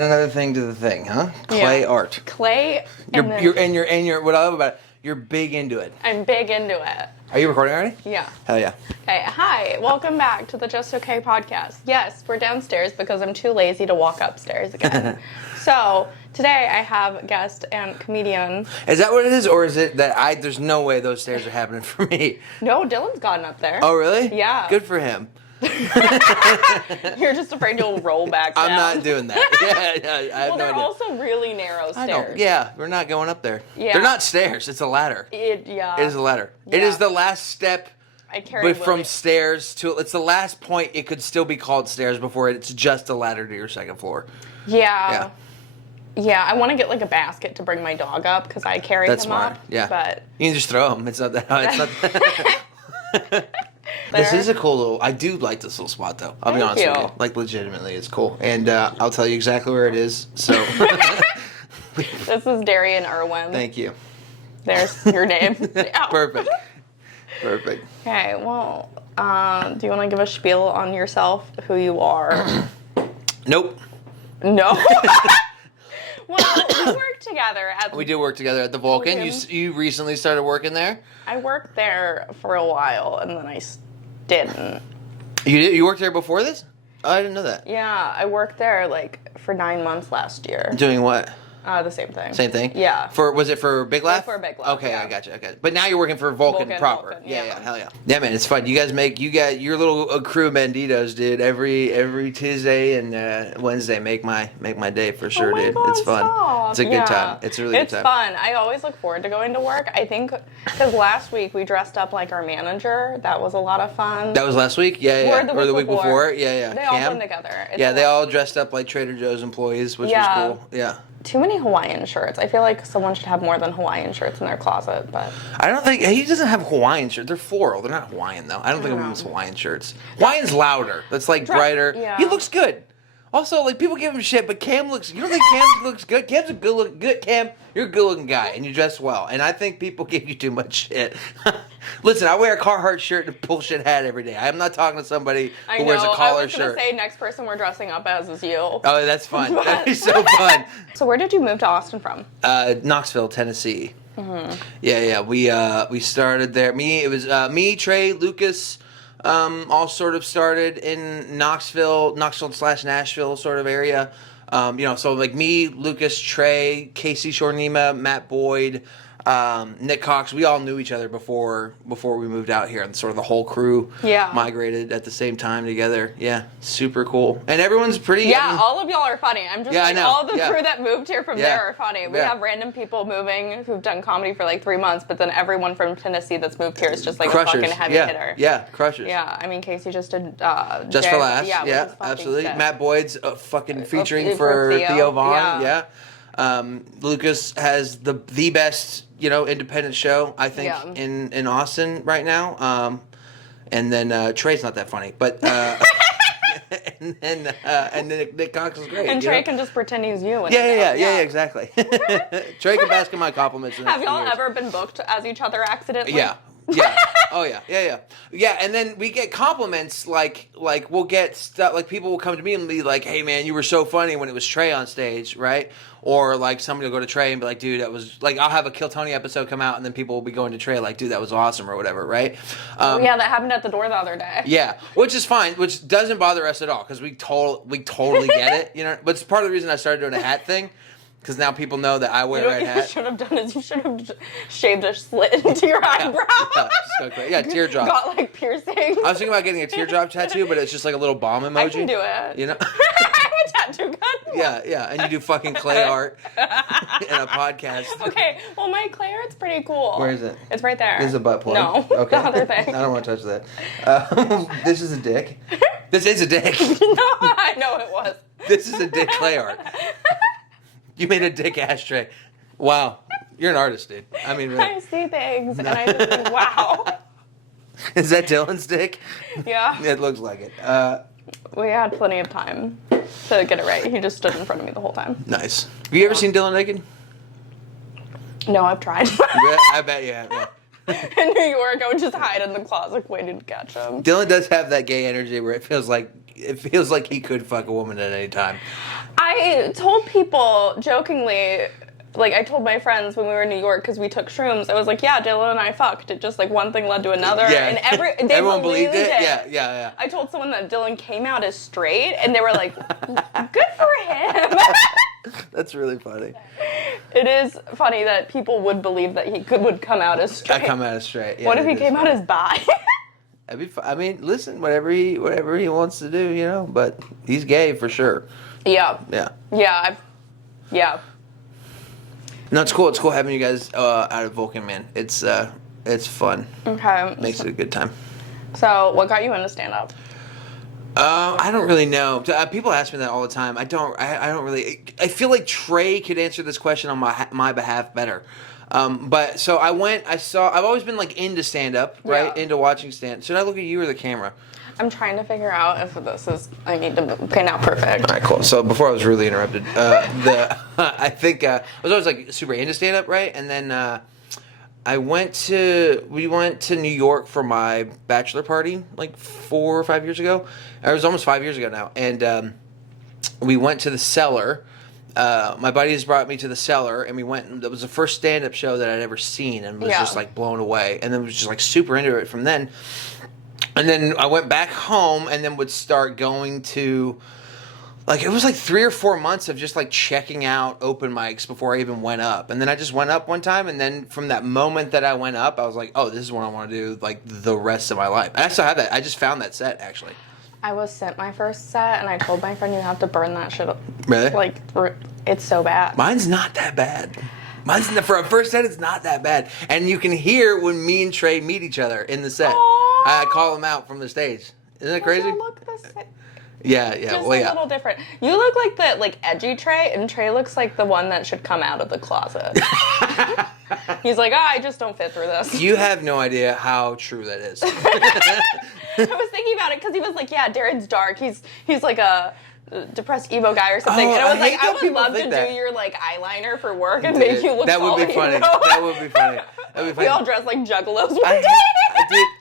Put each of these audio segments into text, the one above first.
Another thing to the thing, huh? Clay art. Clay. You're what I love about it, you're big into it. I'm big into it. Are you recording already? Yeah. Hell yeah. Okay, hi. Welcome back to the Just Okay podcast. Yes, we're downstairs because I'm too lazy to walk upstairs again. So, today I have guest and comedian. Is that what it is, or is it that there's no way those stairs are happening for me? No, Dylan's gotten up there. Oh, really? Yeah. Good for him. You're just afraid you'll roll back down. I'm not doing that. Yeah, I have no they're idea. also really narrow stairs. I know. Yeah, we're not going up there. Yeah. They're not stairs. It's a ladder. It is a ladder. Yeah. It is the last step. I carry But from stairs to, it's the last point it could still be called stairs before it's just a ladder to your second floor. Yeah. Yeah, I want to get like a basket to bring my dog up because I carry him smart. up. Yeah. But you can just throw them. It's not that. It's not. This is a cool little. I do like this little spot though. I'll be honest with you. Like legitimately, it's cool, and I'll tell you exactly where it is. So. This is Darian Irwin. Thank you. There's your name. Perfect. Okay, well, do you want to give a spiel on yourself, who you are? Nope. No? Well, we work together at... We do work together at the Vulcan. You recently started working there? I worked there for a while, and then I didn't. You did? You worked there before this? Oh, I didn't know that. Yeah, I worked there, like, for 9 months last year. Doing what? The same thing. Same thing? Yeah. Was it for Big Laugh? For Big Laugh, Okay, yeah. I got you. Okay. But now you're working for Vulcan proper. Vulcan, yeah, hell yeah. Yeah, man, it's fun. You got your little crew banditos, dude. Every Tuesday and Wednesday make my day for sure, my dude. God, It's fun. stop. It's a good time. It's a really good time. It's fun. I always look forward to going to work. I think because last week we dressed up like our manager. That was a lot of fun. That was last week? Yeah. Or the week before. Yeah. They all come together. Yeah, they all dressed up like Trader Joe's employees, which was cool. Yeah. Too many Hawaiian shirts. I feel like someone should have more than Hawaiian shirts in their closet, but... I don't think... He doesn't have Hawaiian shirts. They're floral. They're not Hawaiian, though. I don't think of him as Hawaiian shirts. Hawaiian's louder. That's, like, brighter. Yeah. He looks good. Also, like, people give him shit, but Cam looks... You don't think Cam looks good? Cam's a good... Cam, you're a good-looking guy, and you dress well. And I think people give you too much shit. Listen, I wear a Carhartt shirt and a bullshit hat every day. I'm not talking to somebody who wears a collar shirt. I was going to say, next person we're dressing up as is you. Oh, that's fun. That'd be so fun. So where did you move to Austin from? Knoxville, Tennessee. Mm-hmm. Yeah. We started there. Me, Trey, Lucas, all sort of started in Knoxville / Nashville sort of area. So like me, Lucas, Trey, Casey Shornima, Matt Boyd, Nick Cox, we all knew each other before we moved out here, and sort of the whole crew migrated at the same time together. Yeah, super cool. And everyone's pretty... Yeah, all of y'all are funny. I'm just I know. all the crew that moved here from there are funny. We Yeah. have random people moving who've done comedy for like 3 months, but then everyone from Tennessee that's moved here is just like Crushers. a fucking heavy hitter. Yeah, crushers. Yeah, I mean, Casey just did... Just for Laughs. Yeah, absolutely. Sick. Matt Boyd's fucking featuring for Theo Vaughn. Yeah. Lucas has the best, independent show, I think, in Austin right now. And then Trey's not that funny, but and then Nick Cox is great. And Trey can just pretend he's you. Yeah, exactly. Trey can bask in my compliments. Have y'all ever been booked as each other accidentally? Yeah. Oh yeah. Yeah, and then we get compliments like we'll get stuff like people will come to me and be like, "Hey man, you were so funny when it was Trey on stage," right? Or like somebody will go to Trey and be like, "Dude, that was like," I'll have a Kill Tony episode come out and then people will be going to Trey like, "Dude, that was awesome," or whatever, right? That happened at the door the other day. Yeah, which is fine, which doesn't bother us at all because we totally get it, But it's part of the reason I started doing a hat thing. Because now people know that I wear a red hat. What you should have done is you should have shaved a slit into your eyebrow. Yeah, teardrop. Got like piercings. I was thinking about getting a teardrop tattoo, but it's just like a little bomb emoji. I can do it. I'm a tattoo gun. Yeah, and you do fucking clay art in a podcast. Okay, well my clay art's pretty cool. Where is it? It's right there. This is a butt plug. No, okay. the other thing. I don't want to touch that. This is a dick. This is a dick. No, I know it was. This is a dick clay art. You made a dick ashtray. Wow. You're an artist, dude. I mean, really. I see things, and I just think, wow. Is that Dylan's dick? Yeah. It looks like it. We had plenty of time to get it right. He just stood in front of me the whole time. Nice. Have you ever seen Dylan naked? No, I've tried. I bet you have, yeah. In New York, I would just hide in the closet waiting to catch him. Dylan does have that gay energy where it feels like it feels like he could fuck a woman at any time. I told people jokingly, like I told my friends when we were in New York because we took shrooms. I was like, yeah, Dylan and I fucked. It just like one thing led to another, and everyone believed it. Yeah. I told someone that Dylan came out as straight, and they were like, good for him. That's really funny. It is funny that people would believe that he would come out as straight. I come out as straight. Yeah, what if he came out as bi? That'd be fun. I mean, listen, whatever he wants to do, but he's gay for sure. Yeah. Yeah. Yeah. No, it's cool. It's cool having you guys out at Vulcan, man. It's fun. Okay. Makes it a good time. So, what got you into stand-up? I don't really know. People ask me that all the time. I don't really. I feel like Trey could answer this question on my behalf better. But so I've always been like into stand-up, right? Yeah. Into watching stand. Should I look at you or the camera? I'm trying to figure out if I need to pan out perfect. All right, cool. So before I was really interrupted, I think I was always like super into stand-up, right? And then we went to New York for my bachelor party like 4 or 5 years ago. It was almost 5 years ago now, and we went to the Cellar. My buddies brought me to the Cellar, and we went. And it was the first stand-up show that I'd ever seen, and was just like blown away. And then was just like super into it from then. And then I went back home, and then would start going to, like, it was like 3 or 4 months of just like checking out open mics before I even went up. And then I just went up one time, and then from that moment that I went up, I was like, oh, this is what I want to do like the rest of my life. And I still have that. I just found that set actually. I was sent my first set, and I told my friend you have to burn that shit up. Really? Like, it's so bad. Mine's not that bad. For a first set, it's not that bad. And you can hear when me and Trey meet each other in the set. Aww. I call him out from the stage. Isn't that crazy? Look the same. Yeah. Just a little different. You look like the edgy Trey, and Trey looks like the one that should come out of the closet. He's like, I just don't fit through this. You have no idea how true that is. I was thinking about it because he was like, yeah, Darren's dark. He's like a depressed emo guy or something. Oh, and I was like, I would love to do your like eyeliner for work and make you look that would be funny. That would be funny. We all dress like juggalos one day.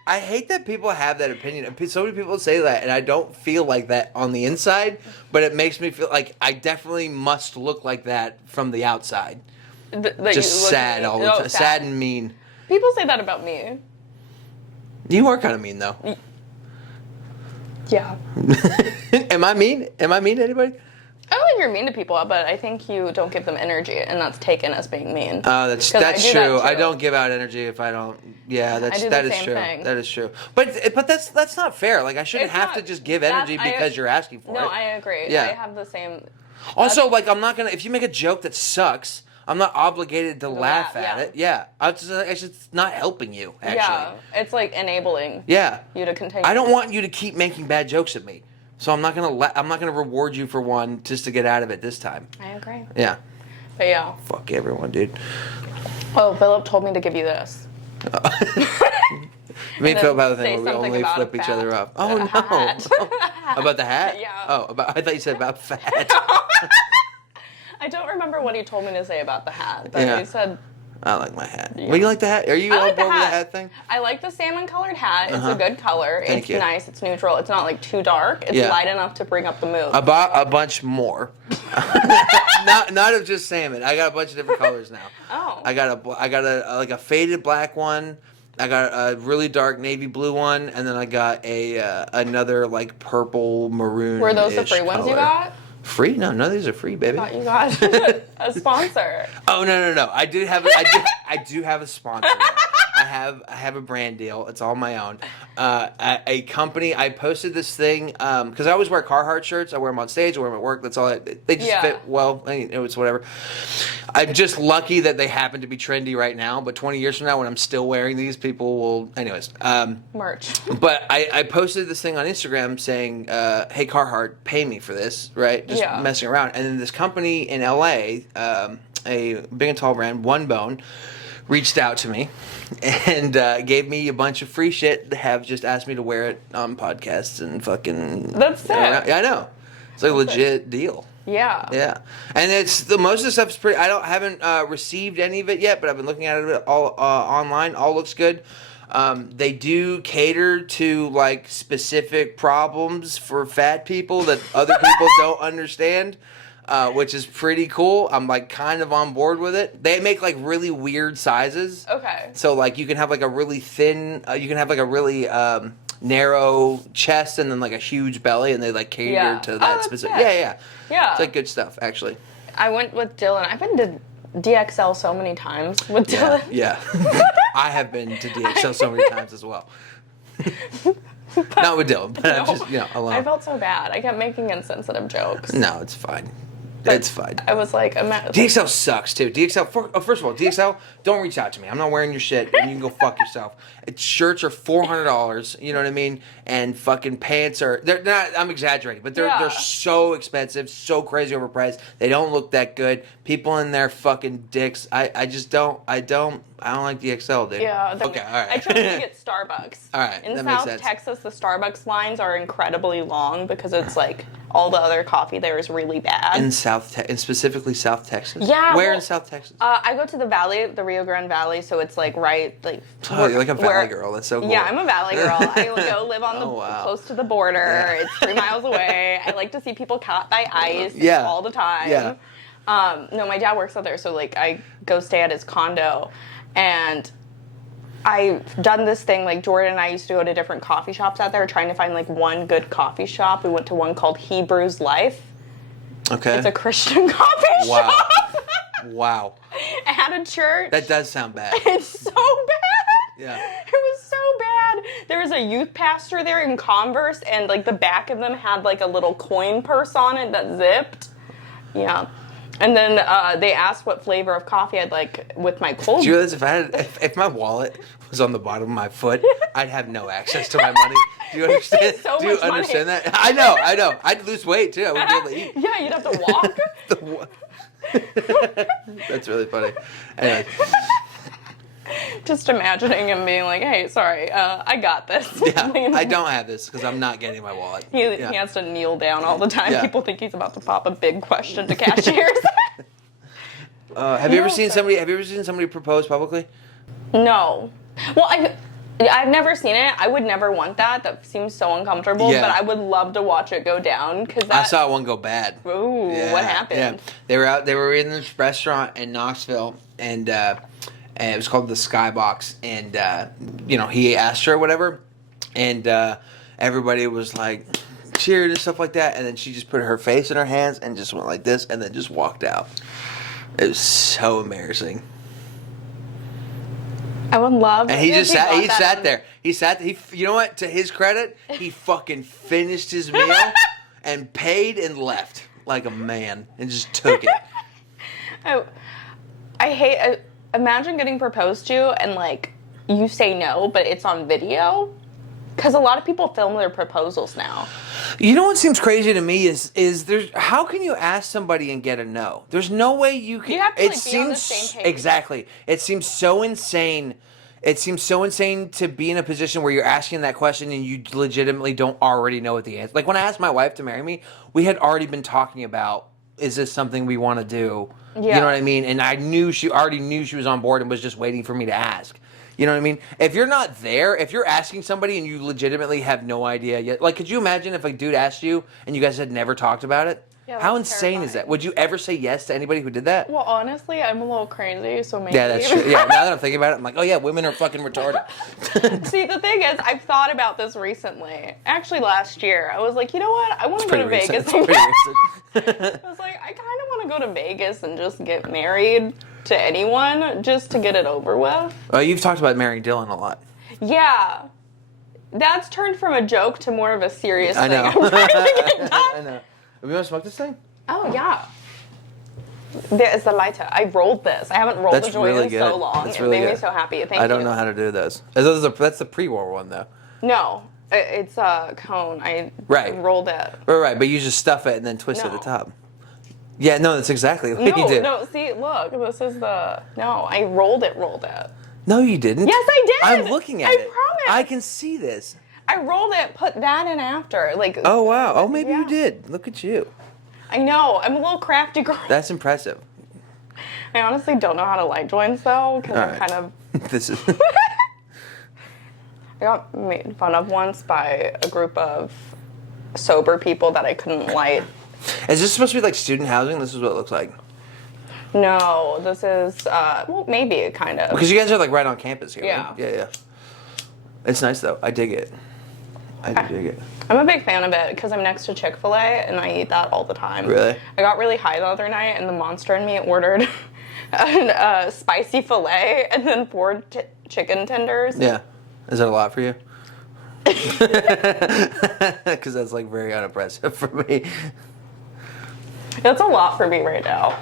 I hate that people have that opinion. So many people say that, and I don't feel like that on the inside, but it makes me feel like I definitely must look like that from the outside. Just sad all the time. Sad and mean. People say that about me. You are kind of mean, though. Yeah. Am I mean? Am I mean to anybody? I don't think you're mean to people, but I think you don't give them energy, and that's taken as being mean. Oh, that's true. I don't give out energy if I don't. Yeah, that is true. Thing. That is true. But that's not fair. Like I shouldn't have to just give energy because you're asking for it. No, I agree. Yeah. I have the same. Also, like I'm not gonna. If you make a joke that sucks, I'm not obligated to laugh at it. Yeah, it's not helping you. Actually, yeah, it's like enabling. Yeah, you to continue. I don't want you to keep making bad jokes at me, so I'm not gonna reward you for one just to get out of it this time. I agree. Yeah, but yeah. Fuck everyone, dude. Oh, Philip told me to give you this. Me and Philip have a thing where we only flip each other up. Oh no! About the hat? Yeah. Oh, I thought you said about fat. I don't remember what he told me to say about the hat, but he said... I like my hat. Yeah. Well, you like the hat? Are you on board with the hat thing? I like the salmon-colored hat. It's a good color. Thank you. Nice. It's neutral. It's not like too dark. It's light enough to bring up the mood. I bought a bunch more. not of just salmon. I got a bunch of different colors now. Oh. I got a faded black one. I got a really dark navy blue one, and then I got another like purple maroon. Were those the free ones you got? Free? No, none of these are free, baby. I thought you got a sponsor. Oh no! I do have a sponsor. I have a brand deal. It's all my own. A company. I posted this thing because I always wear Carhartt shirts. I wear them on stage. I wear them at work. That's all. They just fit well. It's whatever. I'm just lucky that they happen to be trendy right now. But 20 years from now, when I'm still wearing these, people will. Anyways. Merch. But I posted this thing on Instagram saying, "Hey Carhartt, pay me for this." Right? Just messing around. And then this company in LA, a big and tall brand, One Bone, reached out to me and gave me a bunch of free shit. They have just asked me to wear it on podcasts and fucking. That's sick. Yeah, I know. It's like a legit deal. Yeah. Yeah, and most of the stuff's pretty. I haven't received any of it yet, but I've been looking at it all online. All looks good. They do cater to like specific problems for fat people that other people don't understand. Which is pretty cool. I'm like kind of on board with it. They make like really weird sizes. Okay. So like you can have like a really thin, you can have like a really narrow chest and then like a huge belly, and they like cater to that specific. Yeah. It's like good stuff actually. I went with Dylan. I've been to DXL so many times with Dylan. Yeah. I have been to DXL so many times as well. Not with Dylan, but I'm just alone. I felt so bad. I kept making insensitive jokes. No, it's fine. It's fine. I was like, DXL sucks too. DXL, first of all, DXL, don't reach out to me. I'm not wearing your shit, and you can go fuck yourself. Shirts are $400. You know what I mean? And fucking pants they're not. I'm exaggerating, but they're so expensive, so crazy overpriced. They don't look that good. People in their fucking dicks. I just don't. I don't like DXL, dude. Yeah. Okay. All right. I chose to get Starbucks. All right. In South Texas, the Starbucks lines are incredibly long because it's like all the other coffee there is really bad. And specifically South Texas. Yeah. Where in South Texas? I go to the valley, the Rio Grande Valley, so it's like you're like a valley girl. That's so cool. Yeah, I'm a valley girl. I go live on close to the border. Yeah. It's 3 miles away. I like to see people caught by ice all the time. Yeah. No, my dad works out there, so like I go stay at his condo, and I've done this thing, like Jordan and I used to go to different coffee shops out there trying to find like one good coffee shop. We went to one called Hebrew's Life. Okay. It's a Christian coffee shop. Wow. At a church. That does sound bad. It's so bad. Yeah. It was so bad. There was a youth pastor there in Converse, and like the back of them had like a little coin purse on it that zipped. Yeah. And then they asked what flavor of coffee I'd like with my cold. Do you realize if my wallet was on the bottom of my foot, I'd have no access to my money. Do you understand? Do you understand that? I know. I'd lose weight too. I wouldn't be able to eat. Yeah, you'd have to walk. That's really funny. Anyway. Just imagining him being like, "Hey, sorry, I got this." Yeah, I don't have this because I'm not getting my wallet. He has to kneel down all the time. Yeah. People think he's about to pop a big question to cashiers. Have you ever seen somebody propose publicly? No. Well, I've never seen it. I would never want that. That seems so uncomfortable. Yeah. But I would love to watch it go down I saw one go bad. Ooh, what happened? Yeah. They were in this restaurant in Knoxville, and it was called the Skybox, and he asked her or whatever, and everybody was like cheered and stuff like that, and then she just put her face in her hands and just went like this, and then just walked out. It was so embarrassing. I would love. And he sat there. You know what? To his credit, he fucking finished his meal and paid and left like a man and just took it. I hate. Imagine getting proposed to and like you say no, but it's on video. Because a lot of people film their proposals now. You know what seems crazy to me is there's how can you ask somebody and get a no? There's no way you can. You have to be on the same page. Exactly. It seems so insane. It seems so insane to be in a position where you're asking that question and you legitimately don't already know what the answer. Like when I asked my wife to marry me, we had already been talking about, is this something we want to do? Yeah. You know what I mean? And I knew she was on board and was just waiting for me to ask. You know what I mean? If you're not there, if you're asking somebody and you legitimately have no idea yet, like could you imagine if a dude asked you and you guys had never talked about it? Yeah, how insane is that? Would you ever say yes to anybody who did that? Well, honestly, I'm a little crazy, so maybe. Yeah, that's true. Yeah, now that I'm thinking about it, I'm like, oh yeah, women are fucking retarded. See, the thing is, I've thought about this recently. Actually, last year, I was like, you know what? I want to go to Vegas. It's pretty recent. I was like, I kind of want to go to Vegas and just get married to anyone, just to get it over with. You've talked about marrying Dylan a lot. Yeah. That's turned from a joke to more of a serious I know. thing. I'm trying to get done. I know. We want to smoke this thing? Oh, yeah. There is the lighter. I rolled this. I haven't rolled a joint in so long. It made me so happy. Thank you. I don't know how to do those. That's the pre-war one, though. No. It's a cone. I rolled it. Right, but you just stuff it and then twist it at the top. Yeah, no, that's exactly what you did. No, see, look. This is the... No, I rolled it. No, you didn't. Yes, I did. I'm looking at it. I promise. I can see this. I rolled it, put that in after. Like. Oh, wow. Oh, maybe you did. Look at you. I know. I'm a little crafty girl. That's impressive. I honestly don't know how to light joints, though, because I'm kind of... This is... I got made fun of once by a group of sober people that I couldn't light. Is this supposed to be like student housing? This is what it looks like. No, this is, well, maybe, kind of. Because you guys are like right on campus here, Yeah. right? Yeah. It's nice though. I dig it. I do dig it. I'm a big fan of it because I'm next to Chick-fil-A and I eat that all the time. Really? I got really high the other night and the monster in me ordered a spicy filet and then 4 chicken tenders. Yeah. Is that a lot for you? Because that's like very unimpressive for me. That's a lot for me right now.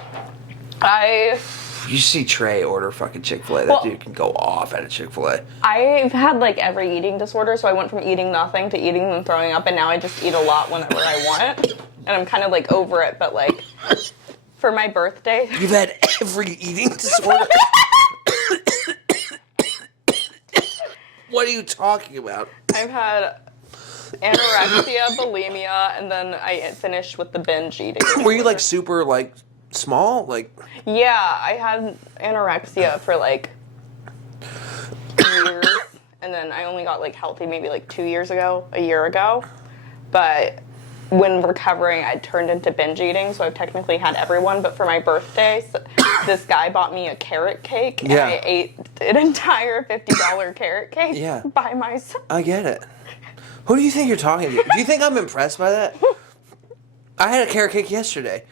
You see Trey order fucking Chick-fil-A. That dude can go off at a Chick-fil-A. I've had like every eating disorder, so I went from eating nothing to eating and throwing up, and now I just eat a lot whenever I want. And I'm kind of like over it, but like for my birthday. You've had every eating disorder? What are you talking about? I've had anorexia, bulimia, and then I finished with the binge eating disorder. Were you like super like small? Like yeah, I had anorexia for like years, and then I only got like healthy maybe like a year ago. But when recovering, I turned into binge eating, so I've technically had everyone. But for my birthday, this guy bought me a carrot cake, and I ate an entire $50 carrot cake by myself. I get it. Who do you think you're talking to? Do you think I'm impressed by that? I had a carrot cake yesterday.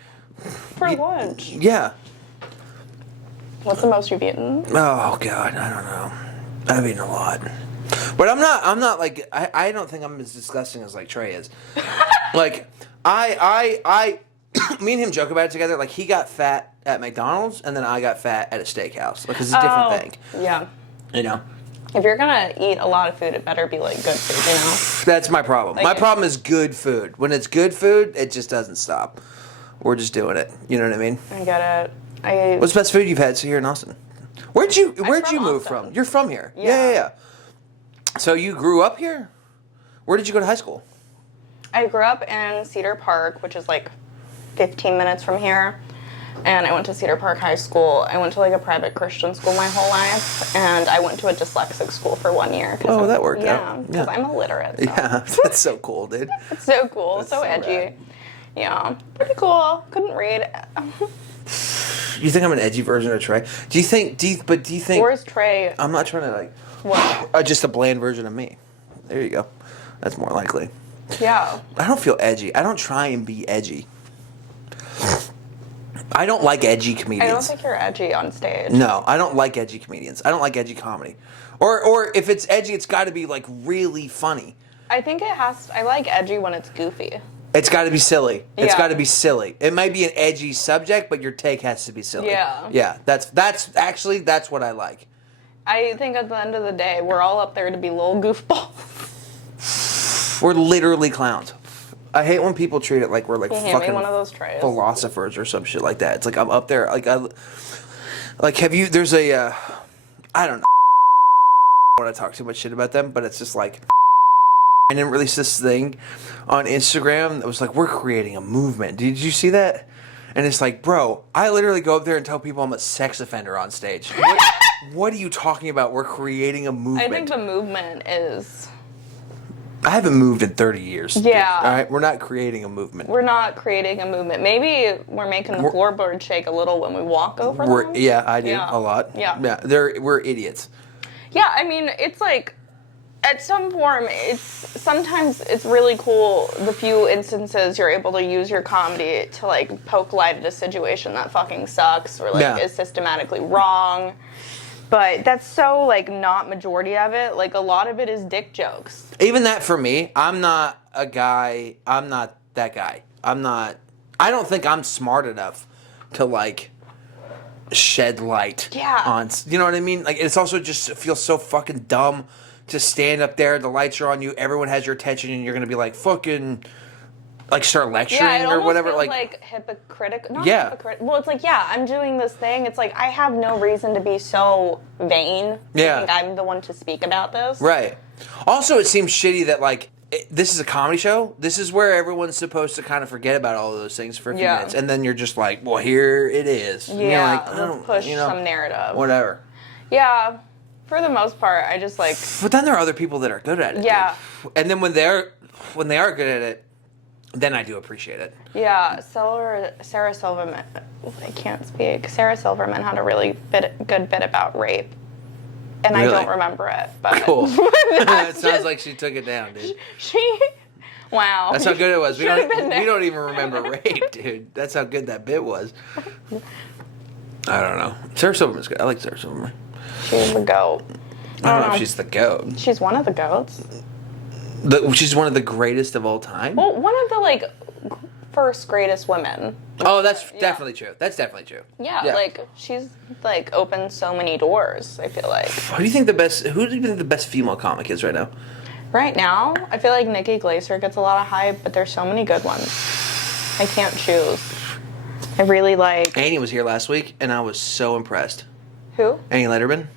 For lunch? Yeah. What's the most you've eaten? Oh, God, I don't know. I've eaten a lot. But I'm not like, I don't think I'm as disgusting as like Trey is. Like, me and him joke about it together. Like, he got fat at McDonald's, and then I got fat at a steakhouse. Like, it's a different thing. Yeah. You know? If you're gonna eat a lot of food, it better be like good food, you know? That's my problem. My problem is good food. When it's good food, it just doesn't stop. We're just doing it. You know what I mean? I get it. What's the best food you've had here in Austin? Where'd you move from? You're from here. Yeah. So you grew up here? Where did you go to high school? I grew up in Cedar Park, which is like 15 minutes from here. And I went to Cedar Park High School. I went to like a private Christian school my whole life. And I went to a dyslexic school for 1 year. Oh, that worked out. Yeah, because I'm illiterate. So. Yeah, that's so cool, dude. It's so cool. That's so edgy. rad. Yeah, pretty cool. Couldn't read. You think I'm an edgy version of Trey? Do you think? Where's Trey? I'm not trying to like. What? Just a bland version of me. There you go. That's more likely. Yeah. I don't feel edgy. I don't try and be edgy. I don't like edgy comedians. I don't think you're edgy on stage. No, I don't like edgy comedians. I don't like edgy comedy. Or if it's edgy, it's got to be like really funny. I think I like edgy when it's goofy. It's got to be silly. It's Yeah. got to be silly. It might be an edgy subject, but your take has to be silly. Yeah. Yeah, that's what I like. I think at the end of the day, we're all up there to be little goofballs. We're literally clowns. I hate when people treat it like we're like Can you hand me fucking one of those trays? philosophers or some shit like that. It's like I'm up there. Like have you? There's a I don't know. I don't want to talk too much shit about them, but it's just like and then release this thing on Instagram that was like we're creating a movement. Did you see that? And it's like, bro, I literally go up there and tell people I'm a sex offender on stage. What are you talking about? We're creating a movement. I think the movement is... I haven't moved in 30 years. Yeah. All right? We're not creating a movement. We're not creating a movement. Maybe we're making the floorboard shake a little when we walk over them. Yeah, I do. Yeah. A lot. Yeah. We're idiots. Yeah, I mean, it's like... At some form, sometimes it's really cool the few instances you're able to use your comedy to like poke light at a situation that fucking sucks or like is systematically wrong. But that's so like not majority of it. Like a lot of it is dick jokes. Even that for me, I'm not a guy. I'm not that guy. I don't think I'm smart enough to like shed light on. You know what I mean? Like it's also just it feels so fucking dumb. To stand up there, the lights are on you, everyone has your attention, and you're gonna be like fucking, like start lecturing or whatever. Feels like hypocritical. Not hypocritical. Well, it's like I'm doing this thing. It's like I have no reason to be so vain. Yeah, I think I'm the one to speak about this. Right. Also, it seems shitty that like this is a comedy show. This is where everyone's supposed to kind of forget about all of those things for a few minutes, and then you're just like, well, here it is. Yeah, and you're like, I don't push some narrative. Whatever. Yeah. For the most part, I just like. But then there are other people that are good at it. Yeah. Dude. And then when they are good at it, then I do appreciate it. Yeah, Sarah Silverman. I can't speak. Sarah Silverman had a really good bit about rape, and Really? I don't remember it. But Cool. It sounds just- like she took it down, dude. She. Wow. That's how good it was. We Should've been there. don't even remember rape, dude. That's how good that bit was. I don't know. Sarah Silverman's good. I like Sarah Silverman. She's the goat. I don't know if she's the goat. She's one of the goats. She's one of the greatest of all time. Well, one of the like first greatest women. Oh, that's definitely true. That's definitely true. Yeah, like she's like opened so many doors. I feel like. Who do you think the best female comic is right now? Right now, I feel like Nikki Glaser gets a lot of hype, but there's so many good ones. I can't choose. I really like. Annie was here last week, and I was so impressed. Who? Annie Letterman.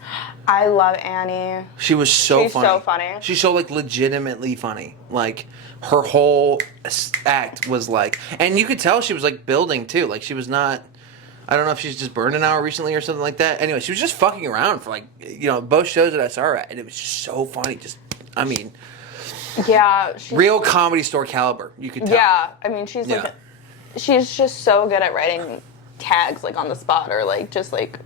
I love Annie. She was so She's funny. so funny. She's so like legitimately funny. Like her whole act was like, and you could tell she was like building too. Like she was not. I don't know if she's just burned an hour recently or something like that. Anyway, she was just fucking around for like both shows that I saw her at, and it was just so funny. Just, I mean, Yeah. real Comedy Store caliber. You could tell. Yeah, I mean she's like, she's just so good at writing tags like on the spot or like just like.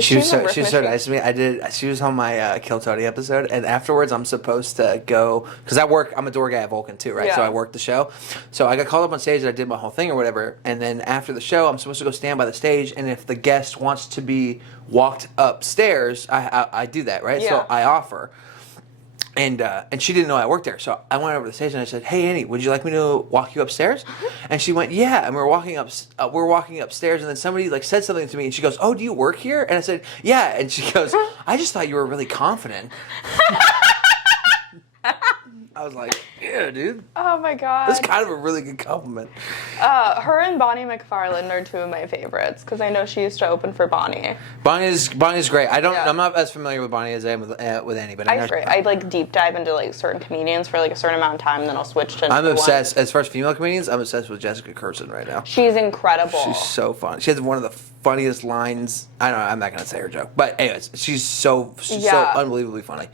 She was so nice to me. She was on my Kill Tony episode, and afterwards I'm supposed to go because I'm a door guy at Vulcan too, right? Yeah. So I work the show. So I got called up on stage and I did my whole thing or whatever, and then after the show I'm supposed to go stand by the stage, and if the guest wants to be walked upstairs, I do that, right? Yeah. So I offer. And she didn't know I worked there, so I went over to the stage and I said, "Hey Annie, would you like me to walk you upstairs?" And she went, "Yeah." And we're walking upstairs, and then somebody like said something to me, and she goes, "Oh, do you work here?" And I said, "Yeah." And she goes, "I just thought you were really confident." I was like, "Yeah, dude." Oh my god. That's kind of a really good compliment. Her and Bonnie McFarlane are two of my favorites because I know she used to open for Bonnie. Bonnie's great. Yeah. I'm not as familiar with Bonnie as I am with Annie, but I know. I like deep dive into like certain comedians for like a certain amount of time, and then I'll switch to. I'm another obsessed. one. As far as female comedians, I'm obsessed with Jessica Kirsten right now. She's incredible. She's so fun. She has one of the funniest lines. I don't know. I'm not gonna say her joke, but anyways, she's so unbelievably funny.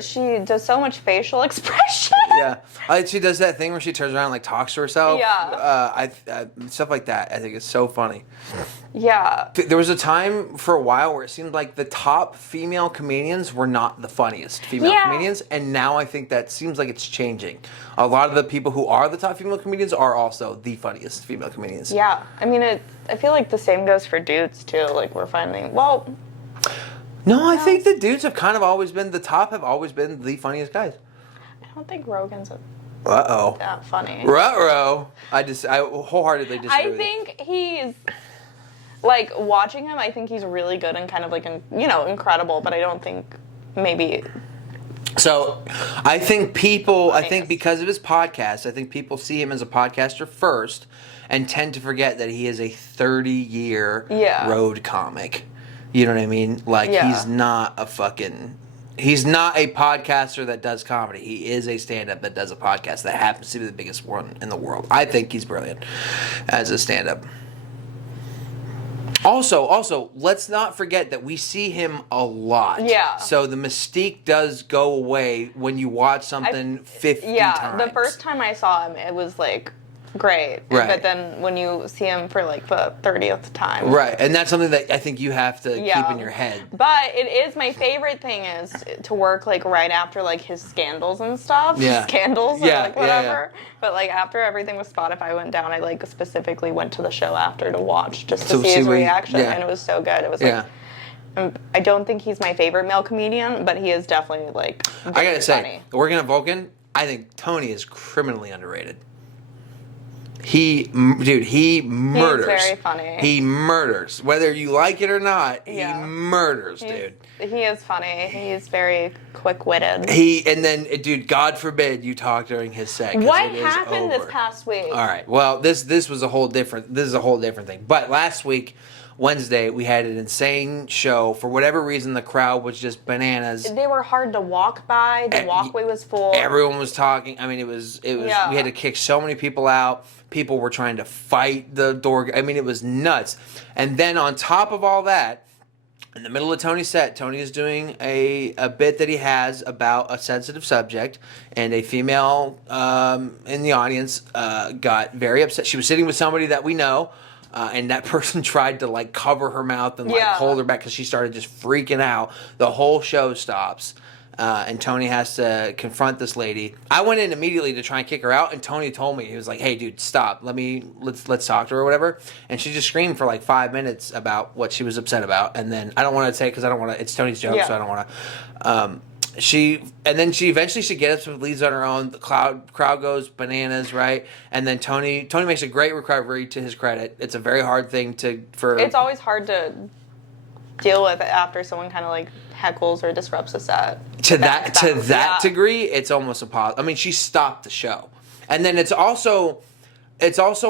She does so much facial expression. Yeah, she does that thing where she turns around and like talks to herself. Yeah. Stuff like that. I think is so funny. Yeah. There was a time for a while where it seemed like the top female comedians were not the funniest female comedians, and now I think that seems like it's changing. A lot of the people who are the top female comedians are also the funniest female comedians. Yeah. I mean, I feel like the same goes for dudes too. Like we're finding. Well. No, I think the dudes have kind of always been the top. Have always been the funniest guys. I don't think Rogan's that funny. Ruh-roh. I wholeheartedly disagree with you. think he's like watching him. I think he's really good and kind of like incredible. But I don't think maybe. So, I think because of his podcast, I think people see him as a podcaster first and tend to forget that he is a 30-year road comic. You know what I mean? Like, he's not a podcaster that does comedy. He is a stand-up that does a podcast that happens to be the biggest one in the world. I think he's brilliant as a stand-up. Also, let's not forget that we see him a lot. Yeah. So the mystique does go away when you watch something 50 times. The first time I saw him, it was like great. Right. But then when you see him for like the 30th time. Right, and that's something that I think you have to keep in your head. But it is, my favorite thing is to work like right after like his scandals and stuff. Yeah. Scandals or like whatever. Yeah. But like after everything with Spotify went down, I like specifically went to the show after to watch just to see his reaction. And it was so good. It was like, I don't think he's my favorite male comedian, but he is definitely like I gotta say, funny. working at Vulcan, I think Tony is criminally underrated. He murders. He's very funny. He murders. Whether you like it or not, he murders, dude. He is funny. He's very quick-witted. And then, dude, God forbid you talk during his set. What happened this past week? All right. Well, this was a whole different. This is a whole different thing. But last week, Wednesday, we had an insane show. For whatever reason, the crowd was just bananas. They were hard to walk by. The walkway was full. Everyone was talking. I mean, it was. We had to kick so many people out. People were trying to fight the door. I mean, it was nuts. And then on top of all that, in the middle of Tony's set, Tony is doing a bit that he has about a sensitive subject, and a female in the audience got very upset. She was sitting with somebody that we know, and that person tried to like cover her mouth and like hold her back because she started just freaking out. The whole show stops. And Tony has to confront this lady. I went in immediately to try and kick her out, and Tony told me, he was like, "Hey, dude, stop. Let's talk to her or whatever." And she just screamed for like 5 minutes about what she was upset about, and then I don't want to say because I don't want to. It's Tony's joke, so I don't want to. She eventually gets up, leaves on her own. The crowd goes bananas, right? And then Tony makes a great recovery to his credit. It's a very hard thing for. It's always hard to deal with after someone kind of like heckles or disrupts the set. To that degree, it's almost impossible. I mean, she stopped the show, and then it's also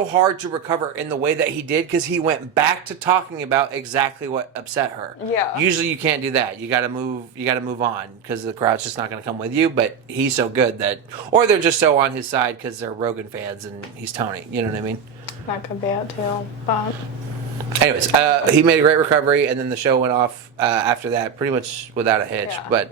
hard to recover in the way that he did because he went back to talking about exactly what upset her. Yeah. Usually, you can't do that. You got to move on because the crowd's just not going to come with you. But he's so good that, or they're just so on his side because they're Rogan fans and he's Tony. You know what I mean? That could be it too, but. Anyways, he made a great recovery, and then the show went off after that, pretty much without a hitch. Yeah. But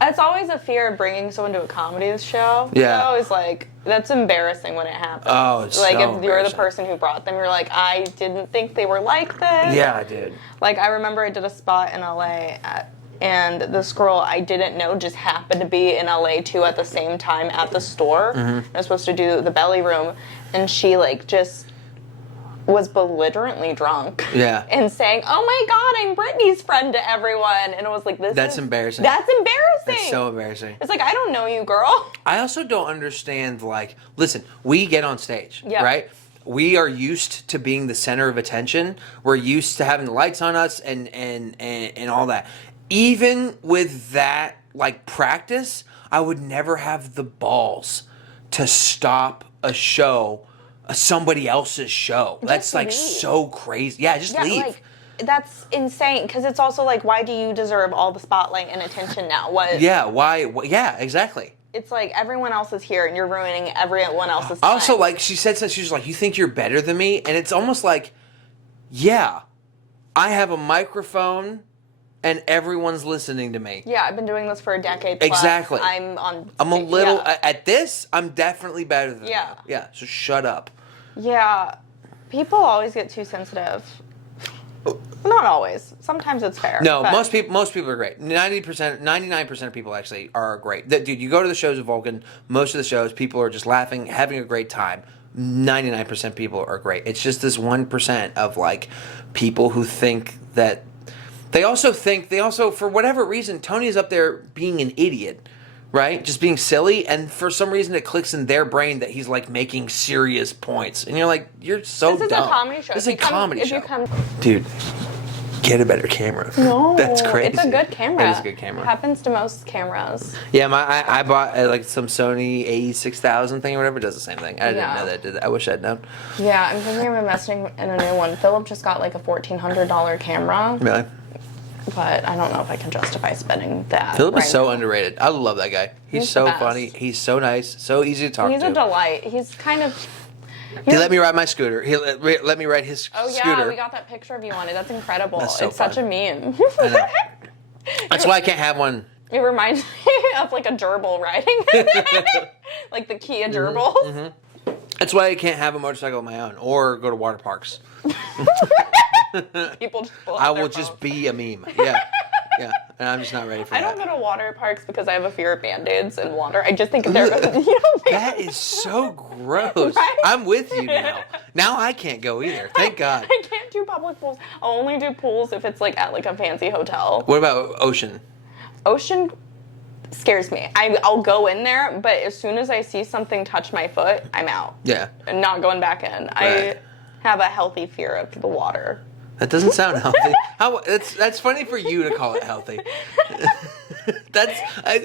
it's always a fear of bringing someone to a comedy show. Yeah, it's always like that's embarrassing when it happens. Oh, it's like so if you're the person who brought them, you're like, I didn't think they were like this. Yeah, I did. Like I remember I did a spot in LA and this girl I didn't know just happened to be in LA too at the same time at the store. Mm-hmm. I was supposed to do the belly room, and she like just was belligerently drunk. Yeah. And saying, "Oh my God, I'm Brittany's friend" to everyone. And it was like, That's embarrassing. That's embarrassing. It's so embarrassing. It's like, I don't know you, girl. I also don't understand, like, listen, we get on stage, right? We are used to being the center of attention. We're used to having the lights on us and all that. Even with that, like, practice, I would never have the balls to stop a show, somebody else's show. That's like so crazy. Yeah, just leave. Like, that's insane because it's also like, why do you deserve all the spotlight and attention now? What? Yeah, why? Yeah, exactly. It's like everyone else is here and you're ruining everyone else's time. Also, like she said, she was like, "You think you're better than me?" And it's almost like, yeah, I have a microphone and everyone's listening to me. Yeah, I've been doing this for a decade plus. Exactly. I'm a little at this. I'm definitely better than you. Yeah. So shut up. Yeah, people always get too sensitive. Not always. Sometimes it's fair. No, most people are great. 99% of people actually are great. Dude, you go to the shows of Vulcan, most of the shows, people are just laughing, having a great time. 99% people are great. It's just this 1% of like people who think that they also for whatever reason, Tony's up there being an idiot. Right? Just being silly, and for some reason it clicks in their brain that he's like making serious points. And you're like, you're so dumb. This is a comedy show. This is a comedy show. Dude, get a better camera. No. That's crazy. It's a good camera. It is a good camera. It happens to most cameras. Yeah, I bought like some Sony A6000 thing or whatever. It does the same thing. I didn't know that did that. I wish I'd known. Yeah, I'm thinking of investing in a new one. Philip just got like a $1,400 camera. Really? But I don't know if I can justify spending that. Philip is so underrated. I love that guy. He's so funny. He's so nice. So easy to talk to. He's a delight. He's kind of... He let me ride my scooter. He let me ride his scooter. Oh yeah, we got that picture of you on it. That's incredible. That's so it's fun. Such a meme. I know. That's why I can't have one. It reminds me of like a gerbil riding. Like the Kia gerbil. Mm-hmm. That's why I can't have a motorcycle of my own or go to water parks. People just pull out I their will phones. just be a meme. Yeah. Yeah. And I'm just not ready for that. I don't go to water parks because I have a fear of Band-Aids and water. I just think they're... That is so gross. Right? I'm with you now. Now I can't go either. Thank God. I can't do public pools. I'll only do pools if it's like at like a fancy hotel. What about ocean? Ocean scares me. I'll go in there, but as soon as I see something touch my foot, I'm out. Yeah. I'm not going back in. Right. I have a healthy fear of the water. That doesn't sound healthy. That's funny for you to call it healthy.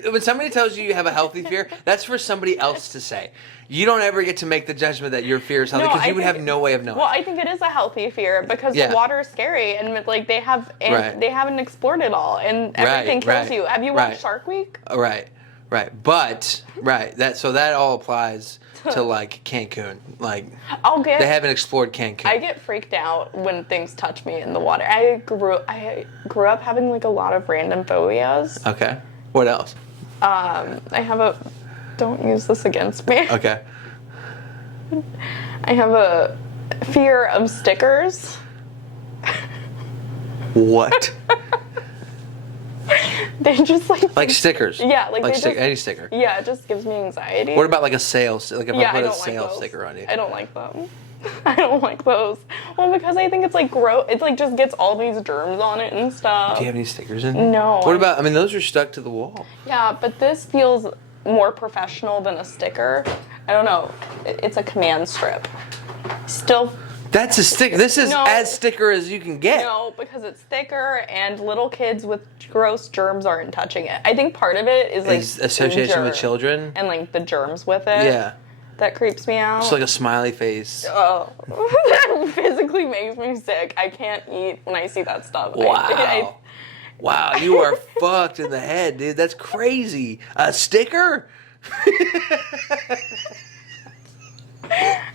When somebody tells you have a healthy fear, that's for somebody else to say. You don't ever get to make the judgment that your fear is healthy because you would have no way of knowing. Well, I think it is a healthy fear because the water is scary and like they haven't explored it all and everything kills you. Have you watched Shark Week? Right. But that all applies to like Cancun. Like they haven't explored Cancun. I get freaked out when things touch me in the water. I grew up having like a lot of random phobias. Okay. What else? Don't use this against me. Okay. I have a fear of stickers. What? They just like stickers. Yeah, any sticker. Yeah, it just gives me anxiety. What about like a sales? Like if I put a sales like sticker on you. I don't like them. I don't like those. Well, because I think it's like gross. It's like just gets all these germs on it and stuff. Do you have any stickers in? No. What about? I mean, those are stuck to the wall. Yeah, but this feels more professional than a sticker. I don't know. It's a command strip. Still. That's a sticker. This is as sticker as you can get. No, because it's thicker and little kids with gross germs aren't touching it. I think part of it is like association with children and like the germs with it. Yeah. That creeps me out. Just like a smiley face. Oh, that physically makes me sick. I can't eat when I see that stuff. Wow. Wow, you are fucked in the head, dude. That's crazy. A sticker?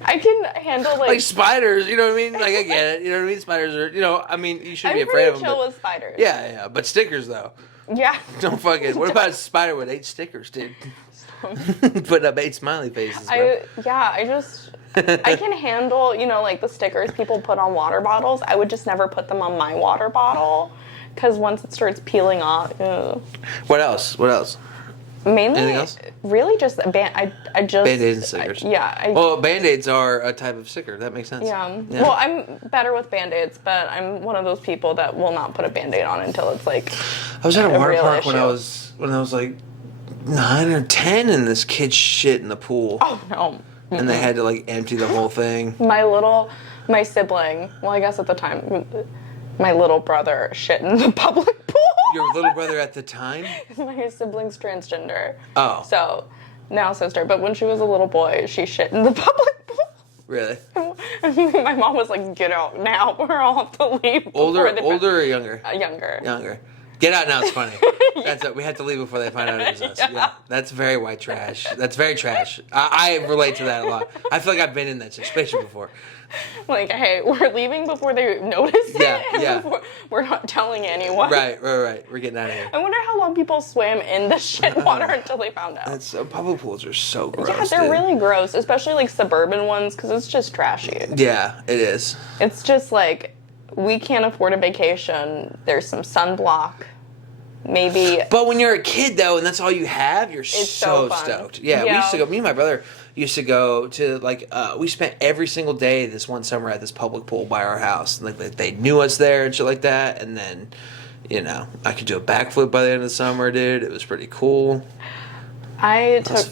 I can handle like spiders, you know what I mean? Like I get it, you know what I mean? Spiders are, I mean, you shouldn't be afraid of them. I'm pretty chill with spiders. Yeah, but stickers though. Yeah. Don't fucking. What about a spider with 8 stickers, dude? Put up 8 smiley faces, bro. I can handle, like the stickers people put on water bottles. I would just never put them on my water bottle because once it starts peeling off. Ugh. What else? Mainly, anything else? Really just Band-Aids and stickers. Well, Band-Aids are a type of sticker. That makes sense. Yeah. Well, I'm better with Band-Aids, but I'm one of those people that will not put a Band-Aid on until it's like I was at a water park when I was like 9 or 10 and this kid shit in the pool. Oh, no. And they had to like empty the whole thing. My sibling, well, I guess at the time, my little brother shit in the public pool. Your little brother at the time? My sibling's transgender. Oh. So, now sister. But when she was a little boy, she shit in the public pool. Really? My mom was like, get out now. We're all have to leave. Older or younger? Younger. Younger. Get out now, it's funny. We had to leave before they find out it was us. Yeah. That's very white trash. That's very trash. I relate to that a lot. I feel like I've been in that situation before. Like, hey, we're leaving before they notice it. Yeah. We're not telling anyone. Right. We're getting out of here. I wonder how long people swam in the shit water until they found out. Public pools are so gross. Yeah, they're really gross, especially like suburban ones, because it's just trashy. Yeah, it is. It's just like, we can't afford a vacation. There's some sunblock. Maybe. But when you're a kid, though, and that's all you have, you're so stoked. Yeah, we used to go, me and my brother used to go to, like, we spent every single day this one summer at this public pool by our house. Like, they knew us there and shit like that. And then, I could do a backflip by the end of the summer, dude. It was pretty cool. I took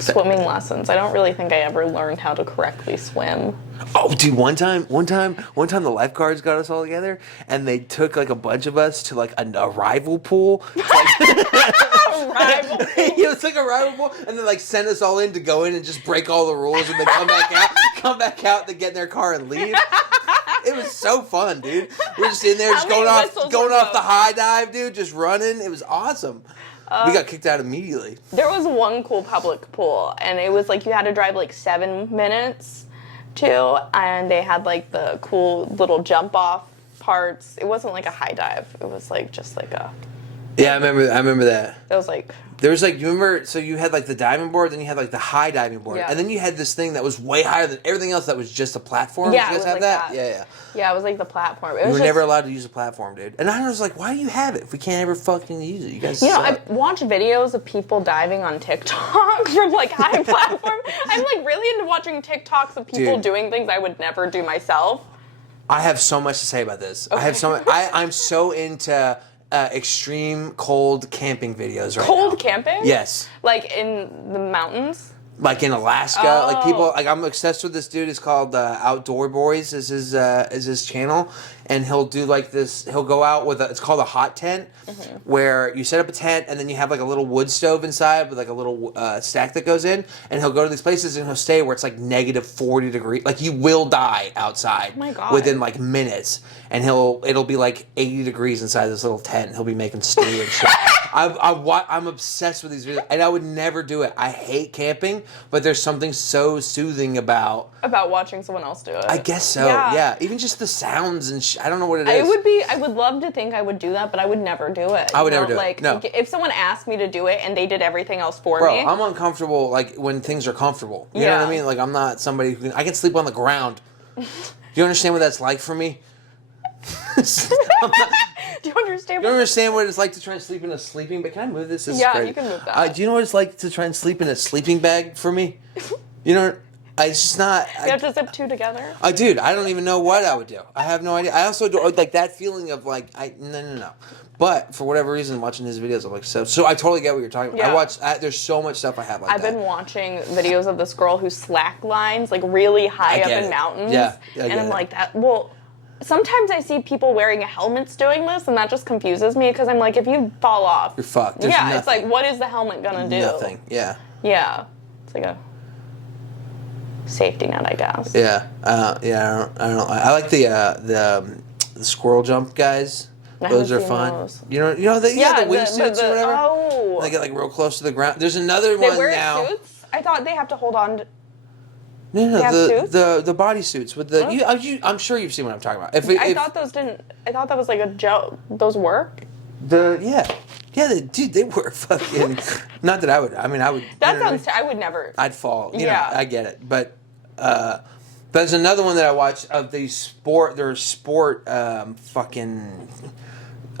swimming lessons. I don't really think I ever learned how to correctly swim. Oh, dude! One time, the lifeguards got us all together, and they took like a bunch of us to like a rival pool. Rival pool. Yeah, it's like a rival pool, and then like send us all in to go in and just break all the rules, and then come back out, to get in their car and leave. It was so fun, dude. We're just in there, just going off the high dive, dude, just running. It was awesome. We got kicked out immediately. There was one cool public pool, and it was like you had to drive like 7 minutes to, and they had like the cool little jump off parts. It wasn't like a high dive. It was like just like a. Yeah, I remember that. It was like. There was like, you remember, so you had like the diving board, then you had like the high diving board, and then you had this thing that was way higher than everything else that was just a platform. Yeah, Did you guys have like that? Yeah. Yeah, it was like the platform. We were never allowed to use a platform, dude. And I was like, why do you have it if we can't ever fucking use it? You guys suck. I watch videos of people diving on TikTok from like high platform. I'm like really into watching TikToks of people doing things I would never do myself. I have so much to say about this. Okay. I have so much. I'm so into extreme cold camping videos right now. Cold camping? Yes. Like in the mountains? Like in Alaska, like people, like I'm obsessed with this dude. It's called Outdoor Boys. Is his channel, and he'll do like this. He'll go out with it's called a hot tent, where you set up a tent and then you have like a little wood stove inside with like a little stack that goes in, and he'll go to these places and he'll stay where it's like negative 40 degrees. Like you will die outside within like minutes, and it'll be like 80 degrees inside this little tent. He'll be making stew and shit. I'm obsessed with these videos, and I would never do it. I hate camping, but there's something so soothing about watching someone else do it. I guess so. Yeah. Even just the sounds and I don't know what it is. I would love to think I would do that, but I would never do it. I would never do like, it. No. If someone asked me to do it and they did everything else for Bro, me, I'm uncomfortable like when things are comfortable. You know what I mean? Like I'm not somebody I can sleep on the ground. Do you understand what that's like for me? Do you understand? You don't understand what it's like to try and sleep in a sleeping bag? Can I move this? This is crazy. You can move that. Do you know what it's like to try and sleep in a sleeping bag for me? You know, it's just not. You have to zip two together. Dude, I don't even know what I would do. I have no idea. I also do like that feeling of like no. But for whatever reason, watching his videos, I'm like so I totally get what you're talking about. Yeah. I watch. There's so much stuff I have like that. I've been watching videos of this girl who slack lines like really high up in mountains. Yeah, and I'm like that. Well. Sometimes I see people wearing helmets doing this, and that just confuses me because I'm like, if you fall off, you're fucked. There's yeah, nothing. it's like, what is the helmet gonna do? Nothing. Yeah. Yeah, it's like a safety net, I guess. Yeah. Yeah. I don't know. I like the squirrel jump guys. Those are fun. Those. You know the wingsuits or whatever. Oh. They get like real close to the ground. There's another one now. They wear suits? I thought they have to hold on to... No, the bodysuits with the. I'm sure you've seen what I'm talking about. I thought those didn't. I thought that was like a joke. Those work. Dude, they were fucking. Not that I would. I mean, I would. That sounds. I would never. I'd fall. You know, I get it, but there's another one that I watched of these sport. There's sport fucking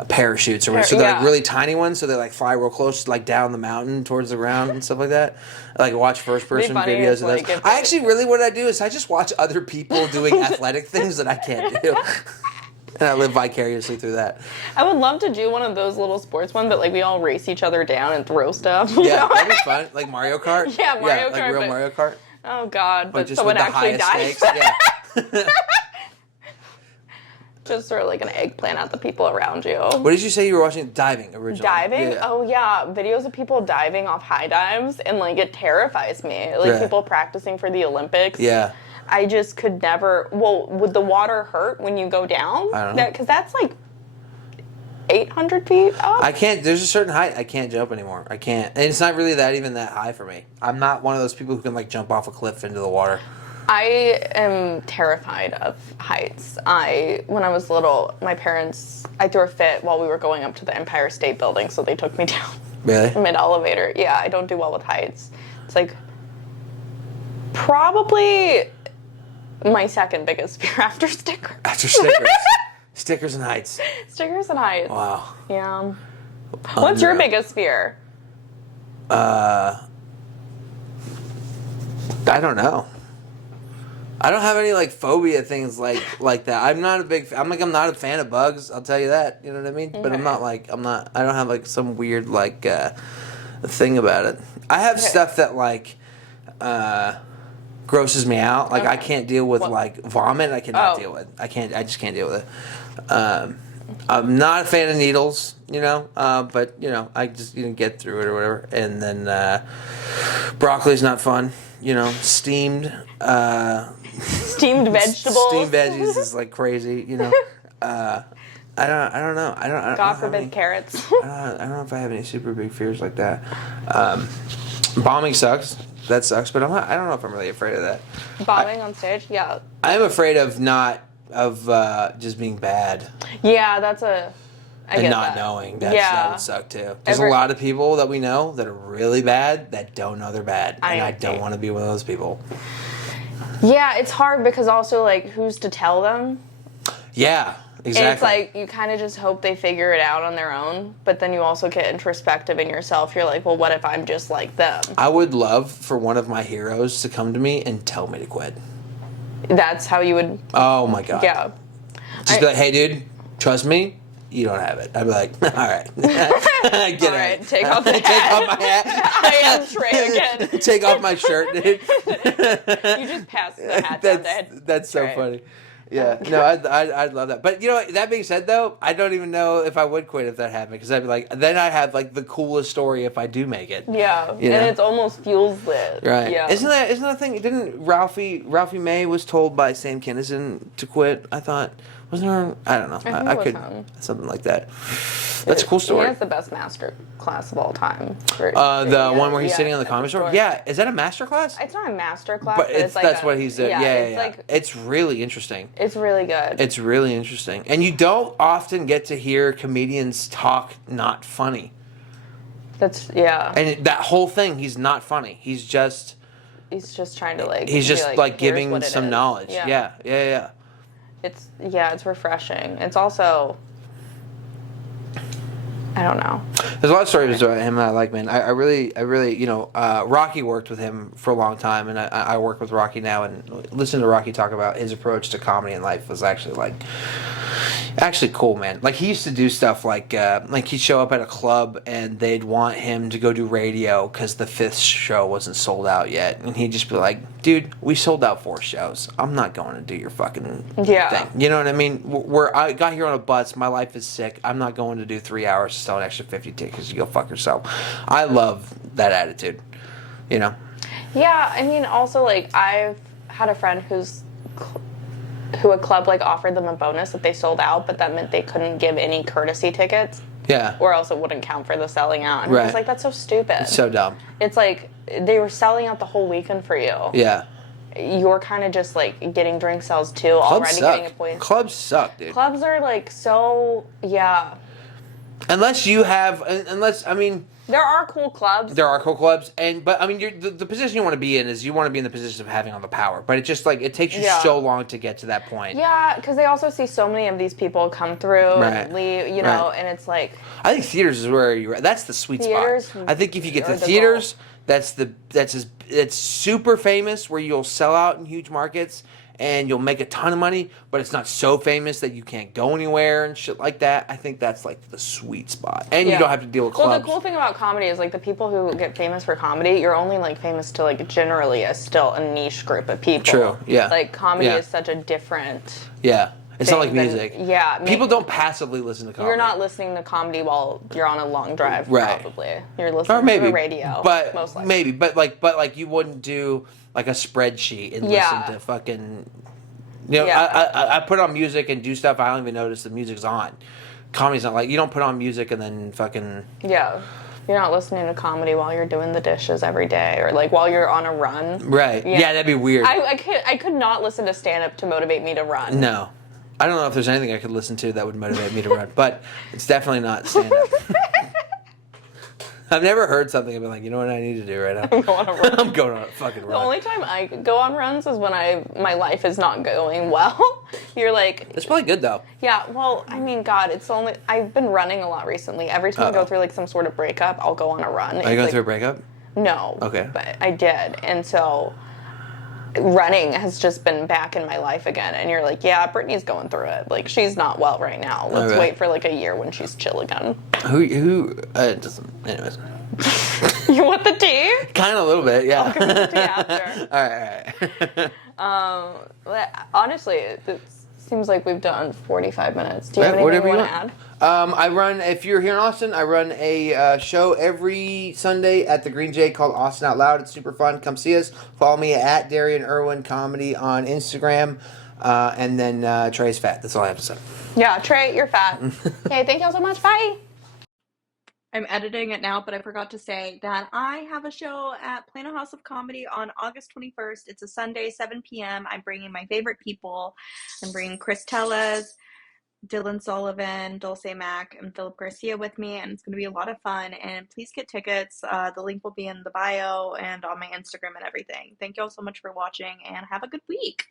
parachutes or whatever. So they're like really tiny ones, so they like fly real close, like down the mountain towards the ground and stuff like that. I like watch first person videos of those. I actually really what I do is I just watch other people doing athletic things that I can't do. And I live vicariously through that. I would love to do one of those little sports ones that like we all race each other down and throw stuff. Yeah, that'd be fun. Like Mario Kart. Yeah, Mario Kart. Like real Mario Kart. Oh God, but just someone with the actually dies. Stakes. Yeah. Just throw like an eggplant at the people around you. What did you say you were watching? Diving originally. Diving? Yeah. Oh yeah, videos of people diving off high dives, and like it terrifies me. Like people practicing for the Olympics. Yeah. I just could never. Well, would the water hurt when you go down? I don't know. Because that's like 800 feet up. I can't. There's a certain height I can't jump anymore. I can't, and it's not really even that high for me. I'm not one of those people who can like jump off a cliff into the water. I am terrified of heights. When I was little, my parents, I threw a fit while we were going up to the Empire State Building, so they took me down. Really? Mid-elevator. Yeah, I don't do well with heights. It's like probably my second biggest fear after stickers. After stickers. Stickers and heights. Stickers and heights. Wow. Yeah. What's your biggest fear? I don't know. I don't have any like phobia things like that. I'm not a fan of bugs. I'll tell you that. You know what I mean? Okay. But I don't have like some weird like thing about it. I have stuff that like grosses me out. Like I can't deal with like vomit. I cannot deal with. I just can't deal with it. I'm not a fan of needles, but I just get through it or whatever. And then broccoli's not fun. Steamed. Steamed vegetables. Steamed veggies is like crazy. I don't know. God forbid carrots. I don't know if I have any super big fears like that. Bombing sucks. That sucks. But I don't know if I'm really afraid of that. Bombing on stage, yeah. I am afraid of just being bad. Yeah, that's a. And not knowing. That would suck too. There's a lot of people that we know that are really bad that don't know they're bad. And I don't want to be one of those people. Yeah, it's hard because also, like, who's to tell them? Yeah, exactly. And it's like, you kind of just hope they figure it out on their own, but then you also get introspective in yourself. You're like, well, what if I'm just like them? I would love for one of my heroes to come to me and tell me to quit. That's how you would... Oh, my God. Yeah. Just be like, hey, dude, trust me. You don't have it. I'd be like, all right. Get all right, take off the hat. Take off my hat. I am Trey again. Take off my shirt, dude. You just passed the hat down to That's so Trey. funny. Yeah, no, I'd love that. But you know, that being said, though, I don't even know if I would quit if that happened because I'd be like, then I'd have like the coolest story if I do make it. Yeah, you know? and it's almost fuels it. Right. Yeah. Isn't that a thing? Didn't Ralphie May was told by Sam Kinison to quit? I thought wasn't there? I don't know. I think it could was him. something like that. That's a cool story. He has the best master class of all time. The one where he's sitting on the comedy store. Yeah, is that a master class? It's not a master class, But it's like that's what he's doing. Yeah. Like, it's really interesting. it's really good. It's really interesting, and you don't often get to hear comedians talk not funny. And that whole thing, he's not funny. He's just trying to like. He's just like giving some knowledge. Yeah. It's refreshing. It's also. I don't know. There's a lot of stories about him that I like, man. I really, you know, Rocky worked with him for a long time, and I work with Rocky now, and listening to Rocky talk about his approach to comedy and life was actually cool, man. Like, he used to do stuff like he'd show up at a club and they'd want him to go do radio because the 5th show wasn't sold out yet. And he'd just be like, dude, we sold out 4 shows. I'm not going to do your fucking thing. You know what I mean? I got here on a bus. My life is sick. I'm not going to do 3 hours to sell an extra 50 tickets. You go fuck yourself. I love that attitude, you know? Yeah, I mean, also, like, I've had a friend who a club like offered them a bonus that they sold out, but that meant they couldn't give any courtesy tickets. Yeah. Or else it wouldn't count for the selling out. And I was like, that's so stupid. It's so dumb. It's like they were selling out the whole weekend for you. Yeah. You're kind of just like getting drink sales too, already getting a point. Clubs suck, dude. Clubs are like so Unless I mean. There are cool clubs. But I mean, the position you want to be in is you want to be in the position of having all the power. But it just it takes you so long to get to that point. Yeah, because they also see so many of these people come through and leave, you know, and it's like. I think theaters is where you're at. That's the sweet spot. I think if you get to theaters, it's super famous where you'll sell out in huge markets. And you'll make a ton of money, but it's not so famous that you can't go anywhere and shit like that. I think that's like the sweet spot. And you don't have to deal with clubs. Well, the cool thing about comedy is like the people who get famous for comedy, you're only like famous to like generally still a niche group of people. True, yeah. Like comedy is such a different it's not like music. People don't passively listen to comedy. You're not listening to comedy while you're on a long drive, probably. You're listening to the radio. But most likely. Maybe. But you wouldn't do like a spreadsheet and listen to fucking. You know, I put on music and do stuff. I don't even notice the music's on. Comedy's not like you don't put on music and then fucking. Yeah, you're not listening to comedy while you're doing the dishes every day or like while you're on a run. Right. Yeah, that'd be weird. I could not listen to stand up to motivate me to run. No, I don't know if there's anything I could listen to that would motivate me to run, but it's definitely not stand up. I've never heard something and been like, you know what I need to do right now? I'm going on a run. I'm going on a fucking run. The only time I go on runs is when my life is not going well. You're like... It's probably good, though. Yeah, well, I mean, God, I've been running a lot recently. Every time I go through, like, some sort of breakup, I'll go on a run. Are you going through a breakup? No. Okay. But I did, and so... running has just been back in my life again, and you're like, yeah, Brittany's going through it. Like, she's not well right now. Let's wait for like a year when she's chill again. Who doesn't, anyways. You want the tea? Kind of a little bit, yeah. I'll give you the tea after. All right. Honestly, it seems like we've done 45 minutes. Do you have anything you want to add? I run, if you're here in Austin, I run a show every Sunday at the Green Jay called Austin Out Loud. It's super fun. Come see us. Follow me at Darian Irwin Comedy on Instagram. And then Trey's fat. That's all I have to say. Yeah, Trey, you're fat. Okay, thank you all so much. Bye. I'm editing it now, but I forgot to say that I have a show at Plano House of Comedy on August 21st. It's a Sunday, 7 p.m. I'm bringing my favorite people. I'm bringing Chris Tellez, Dylan Sullivan, Dulce Mack, and Philip Garcia with me, and it's going to be a lot of fun. And please get tickets. The link will be in the bio and on my Instagram and everything. Thank you all so much for watching, and have a good week.